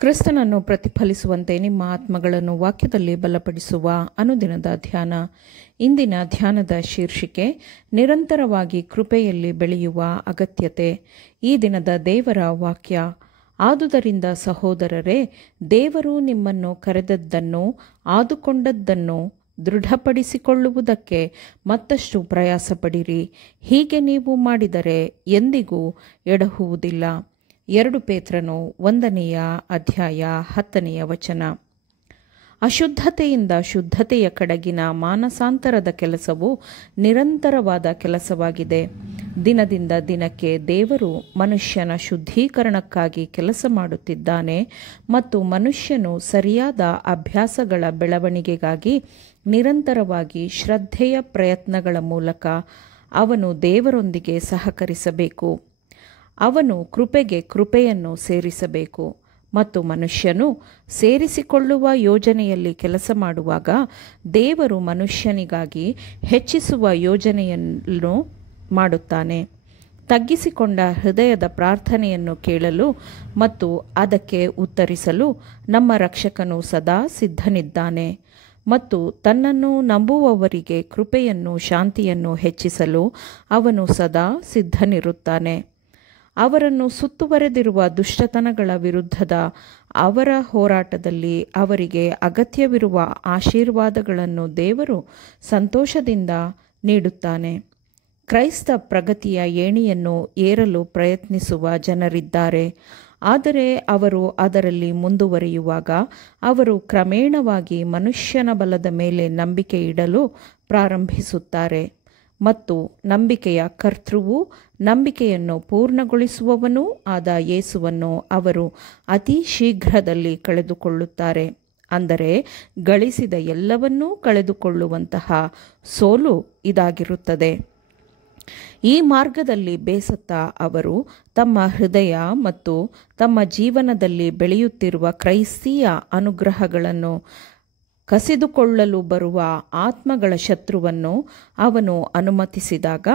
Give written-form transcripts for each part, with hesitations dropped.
ಕ್ರಿಸ್ತನನ್ನು ಪ್ರತಿಫಲಿಸುವಂತೆ ನಿಮ್ಮ ಆತ್ಮಗಳನ್ನು ವಾಕ್ಯದಲ್ಲಿ ಬಲಪಡಿಸುವ ಅನುದಿನದ ಧ್ಯಾನ. ಇಂದಿನ ಧ್ಯಾನದ ಶೀರ್ಷಿಕೆ ನಿರಂತರವಾಗಿ ಕೃಪೆಯಲ್ಲಿ ಬೆಳೆಯುವ ಅಗತ್ಯತೆ. ಈ ದಿನದ ದೇವರ ವಾಕ್ಯ: ಆದುದರಿಂದ ಸಹೋದರರೇ, ದೇವರು ನಿಮ್ಮನ್ನು ಕರೆದದ್ದನ್ನು ಆದುಕೊಂಡದ್ದನ್ನು ದೃಢಪಡಿಸಿಕೊಳ್ಳುವುದಕ್ಕೆ ಮತ್ತಷ್ಟು ಪ್ರಯಾಸಪಡಿರಿ. ಹೀಗೆ ನೀವು ಮಾಡಿದರೆ ಎಂದಿಗೂ ಎಡಹುವುದಿಲ್ಲ. 2 ಪೇತ್ರನು 1ನೇ ಅಧ್ಯಾಯ 10ನೇ ವಚನ. ಅಶುದ್ಧತೆಯಿಂದ ಶುದ್ಧತೆಯ ಕಡೆಗಿನ ಮಾನಸಾಂತರದ ಕೆಲಸವು ನಿರಂತರವಾದ ಕೆಲಸವಾಗಿದೆ. ದಿನದಿಂದ ದಿನಕ್ಕೆ ದೇವರು ಮನುಷ್ಯನ ಶುದ್ಧೀಕರಣಕ್ಕಾಗಿ ಕೆಲಸ ಮಾಡುತ್ತಿದ್ದಾನೆ ಮತ್ತು ಮನುಷ್ಯನು ಸರಿಯಾದ ಅಭ್ಯಾಸಗಳ ಬೆಳವಣಿಗೆಗಾಗಿ ನಿರಂತರವಾಗಿ ಶ್ರದ್ಧೆಯ ಪ್ರಯತ್ನಗಳ ಮೂಲಕ ಅವನು ದೇವರೊಂದಿಗೆ ಸಹಕರಿಸಬೇಕು. ಅವನು ಕೃಪೆಗೆ ಕೃಪೆಯನ್ನು ಸೇರಿಸಬೇಕು ಮತ್ತು ಮನುಷ್ಯನು ಸೇರಿಸಿಕೊಳ್ಳುವ ಯೋಜನೆಯಲ್ಲಿ ಕೆಲಸ ಮಾಡುವಾಗ ದೇವರು ಮನುಷ್ಯನಿಗಾಗಿ ಹೆಚ್ಚಿಸುವ ಯೋಜನೆಯನ್ನು ಮಾಡುತ್ತಾನೆ. ತಗ್ಗಿಸಿಕೊಂಡ ಹೃದಯದ ಪ್ರಾರ್ಥನೆಯನ್ನು ಕೇಳಲು ಮತ್ತು ಅದಕ್ಕೆ ಉತ್ತರಿಸಲು ನಮ್ಮ ರಕ್ಷಕನು ಸದಾ ಸಿದ್ಧನಿದ್ದಾನೆ ಮತ್ತು ತನ್ನನ್ನು ನಂಬುವವರಿಗೆ ಕೃಪೆಯನ್ನು ಶಾಂತಿಯನ್ನು ಹೆಚ್ಚಿಸಲು ಅವನು ಸದಾ ಸಿದ್ಧನಿರುತ್ತಾನೆ. ಅವರನ್ನು ಸುತ್ತುವರೆದಿರುವ ದುಷ್ಟತನಗಳ ವಿರುದ್ಧದ ಅವರ ಹೋರಾಟದಲ್ಲಿ ಅವರಿಗೆ ಅಗತ್ಯವಿರುವ ಆಶೀರ್ವಾದಗಳನ್ನು ದೇವರು ಸಂತೋಷದಿಂದ ನೀಡುತ್ತಾನೆ. ಕ್ರೈಸ್ತ ಪ್ರಗತಿಯ ಏಣಿಯನ್ನು ಏರಲು ಪ್ರಯತ್ನಿಸುವ ಜನರಿದ್ದಾರೆ, ಆದರೆ ಅವರು ಅದರಲ್ಲಿ ಮುಂದುವರಿಯುವಾಗ ಅವರು ಕ್ರಮೇಣವಾಗಿ ಮನುಷ್ಯನ ಬಲದ ಮೇಲೆ ನಂಬಿಕೆ ಇಡಲು ಪ್ರಾರಂಭಿಸುತ್ತಾರೆ ಮತ್ತು ನಂಬಿಕೆಯ ಕರ್ತೃವೂ ನಂಬಿಕೆಯನ್ನು ಪೂರ್ಣಗೊಳಿಸುವವನೂ ಆದ ಯೇಸುವನ್ನು ಅವರು ಅತಿ ಶೀಘ್ರದಲ್ಲಿ ಕಳೆದುಕೊಳ್ಳುತ್ತಾರೆ. ಅಂದರೆ ಗಳಿಸಿದ ಎಲ್ಲವನ್ನೂ ಕಳೆದುಕೊಳ್ಳುವಂತಹ ಸೋಲು ಇದಾಗಿರುತ್ತದೆ. ಈ ಮಾರ್ಗದಲ್ಲಿ ಬೇಸತ್ತ ಅವರು ತಮ್ಮ ಹೃದಯ ಮತ್ತು ತಮ್ಮ ಜೀವನದಲ್ಲಿ ಬೆಳೆಯುತ್ತಿರುವ ಕ್ರೈಸ್ತೀಯ ಅನುಗ್ರಹಗಳನ್ನು ಕಸಿದುಕೊಳ್ಳಲು ಬರುವ ಆತ್ಮಗಳ ಶತ್ರುವನ್ನು ಅವನು ಅನುಮತಿಸಿದಾಗ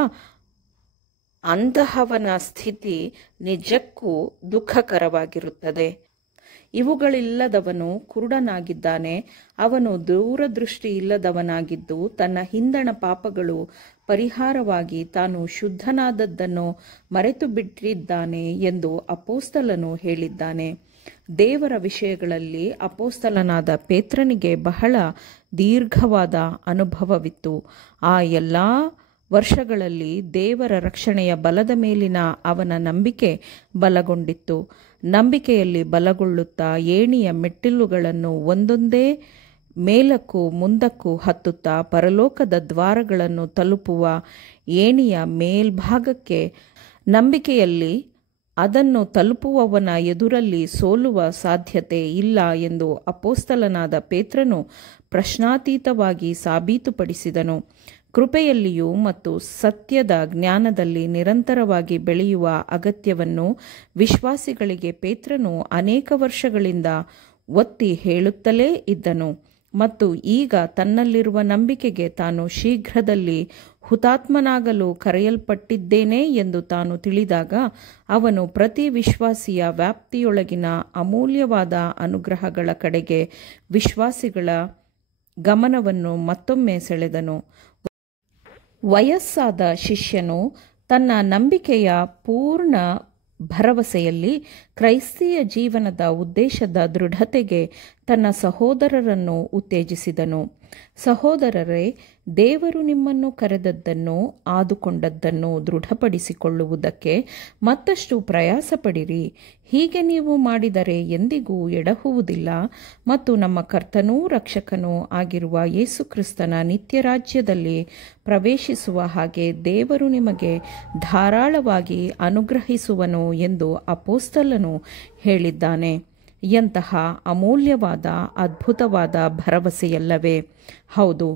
ಅಂತಹವನ ಸ್ಥಿತಿ ನಿಜಕ್ಕೂ ದುಃಖಕರವಾಗಿರುತ್ತದೆ. ಇವುಗಳಿಲ್ಲದವನು ಕುರುಡನಾಗಿದ್ದಾನೆ. ಅವನು ದೂರದೃಷ್ಟಿ ಇಲ್ಲದವನಾಗಿದ್ದು ತನ್ನ ಹಿಂದಣ ಪಾಪಗಳು ಪರಿಹಾರವಾಗಿ ತಾನು ಶುದ್ಧನಾದದ್ದನ್ನು ಮರೆತು ಬಿಟ್ಟಿದ್ದಾನೆ ಎಂದು ಅಪೊಸ್ತಲನು ಹೇಳಿದ್ದಾನೆ. ದೇವರ ವಿಷಯಗಳಲ್ಲಿ ಅಪೊಸ್ತಲನಾದ ಪೇತ್ರನಿಗೆ ಬಹಳ ದೀರ್ಘವಾದ ಅನುಭವವಿತ್ತು. ಆ ಎಲ್ಲ ವರ್ಷಗಳಲ್ಲಿ ದೇವರ ರಕ್ಷಣೆಯ ಬಲದ ಮೇಲಿನ ಅವನ ನಂಬಿಕೆ ಬಲಗೊಂಡಿತ್ತು. ನಂಬಿಕೆಯಲ್ಲಿ ಬಲಗೊಳ್ಳುತ್ತಾ ಏಣಿಯ ಮೆಟ್ಟಿಲುಗಳನ್ನು ಒಂದೊಂದೇ ಮೇಲಕ್ಕೂ ಮುಂದಕ್ಕೂ ಹತ್ತುತ್ತಾ ಪರಲೋಕದ ದ್ವಾರಗಳನ್ನು ತಲುಪುವ ಏಣಿಯ ಮೇಲ್ಭಾಗಕ್ಕೆ ನಂಬಿಕೆಯಲ್ಲಿ ಅದನ್ನು ತಲುಪುವವನ ಎದುರಲ್ಲಿ ಸೋಲುವ ಸಾಧ್ಯತೆ ಇಲ್ಲ ಎಂದು ಅಪೊಸ್ತಲನಾದ ಪೇತ್ರನು ಪ್ರಶ್ನಾತೀತವಾಗಿ ಸಾಬೀತುಪಡಿಸಿದನು. ಕೃಪೆಯಲ್ಲಿಯೂ ಮತ್ತು ಸತ್ಯದ ಜ್ಞಾನದಲ್ಲಿ ನಿರಂತರವಾಗಿ ಬೆಳೆಯುವ ಅಗತ್ಯವನ್ನು ವಿಶ್ವಾಸಿಗಳಿಗೆ ಪೇತ್ರನು ಅನೇಕ ವರ್ಷಗಳಿಂದ ಒತ್ತಿ ಹೇಳುತ್ತಲೇ ಇದ್ದನು ಮತ್ತು ಈಗ ತನ್ನಲ್ಲಿರುವ ನಂಬಿಕೆಗೆ ತಾನು ಶೀಘ್ರದಲ್ಲಿ ಹುತಾತ್ಮನಾಗಲು ಕರೆಯಲ್ಪಟ್ಟಿದ್ದೇನೆ ಎಂದು ತಾನು ತಿಳಿದಾಗ ಅವನು ಪ್ರತಿ ವಿಶ್ವಾಸಿಯ ವ್ಯಾಪ್ತಿಯೊಳಗಿನ ಅಮೂಲ್ಯವಾದ ಅನುಗ್ರಹಗಳ ಕಡೆಗೆ ವಿಶ್ವಾಸಿಗಳ ಗಮನವನ್ನು ಮತ್ತೊಮ್ಮೆ ಸೆಳೆದನು. ವಯಸ್ಸಾದ ಶಿಷ್ಯನು ತನ್ನ ನಂಬಿಕೆಯ ಪೂರ್ಣ ಭರವಸೆಯಲ್ಲಿ ಕ್ರೈಸ್ತೀಯ ಜೀವನದ ಉದ್ದೇಶದ ದೃಢತೆಗೆ ತನ್ನ ಸಹೋದರರನ್ನು ಉತ್ತೇಜಿಸಿದನು. ಸಹೋದರರೇ, ದೇವರು ನಿಮ್ಮನ್ನು ಕರೆದದ್ದನ್ನು ಆದುಕೊಂಡದ್ದನ್ನು ದೃಢಪಡಿಸಿಕೊಳ್ಳುವುದಕ್ಕೆ ಮತ್ತಷ್ಟು ಪ್ರಯಾಸಪಡಿರಿ. ಹೀಗೆ ನೀವು ಮಾಡಿದರೆ ಎಂದಿಗೂ ಎಡಹುವುದಿಲ್ಲ ಮತ್ತು ನಮ್ಮ ಕರ್ತನೂ ರಕ್ಷಕನೂ ಆಗಿರುವ ಯೇಸು ಕ್ರಿಸ್ತನ ನಿತ್ಯ ರಾಜ್ಯದಲ್ಲಿ ಪ್ರವೇಶಿಸುವ ಹಾಗೆ ದೇವರು ನಿಮಗೆ ಧಾರಾಳವಾಗಿ ಅನುಗ್ರಹಿಸುವನು ಎಂದು ಅಪೊಸ್ತಲನು ಹೇಳಿದ್ದಾನೆ. ಎಂತಹ ಅಮೂಲ್ಯವಾದ ಅದ್ಭುತವಾದ ಭರವಸೆಯಲ್ಲವೇ? ಹೌದು,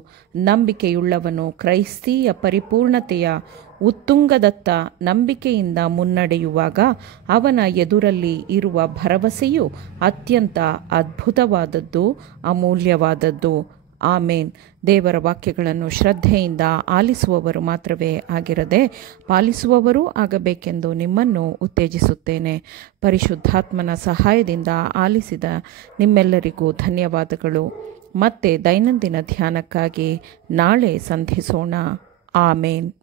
ನಂಬಿಕೆಯುಳ್ಳವನು ಕ್ರೈಸ್ತೀಯ ಪರಿಪೂರ್ಣತೆಯ ಉತ್ತುಂಗದತ್ತ ನಂಬಿಕೆಯಿಂದ ಮುನ್ನಡೆಯುವಾಗ ಅವನ ಎದುರಲ್ಲಿ ಇರುವ ಭರವಸೆಯು ಅತ್ಯಂತ ಅದ್ಭುತವಾದದ್ದು, ಅಮೂಲ್ಯವಾದದ್ದು. ಆಮೇನ್. ದೇವರ ವಾಕ್ಯಗಳನ್ನು ಶ್ರದ್ಧೆಯಿಂದ ಆಲಿಸುವವರು ಮಾತ್ರವೇ ಆಗಿರದೆ ಪಾಲಿಸುವವರೂ ಆಗಬೇಕೆಂದು ನಿಮ್ಮನ್ನು ಉತ್ತೇಜಿಸುತ್ತೇನೆ. ಪರಿಶುದ್ಧಾತ್ಮನ ಸಹಾಯದಿಂದ ಆಲಿಸಿದ ನಿಮ್ಮೆಲ್ಲರಿಗೂ ಧನ್ಯವಾದಗಳು. ಮತ್ತೆ ದೈನಂದಿನ ಧ್ಯಾನಕ್ಕಾಗಿ ನಾಳೆ ಸಂಧಿಸೋಣ. ಆಮೇನ್.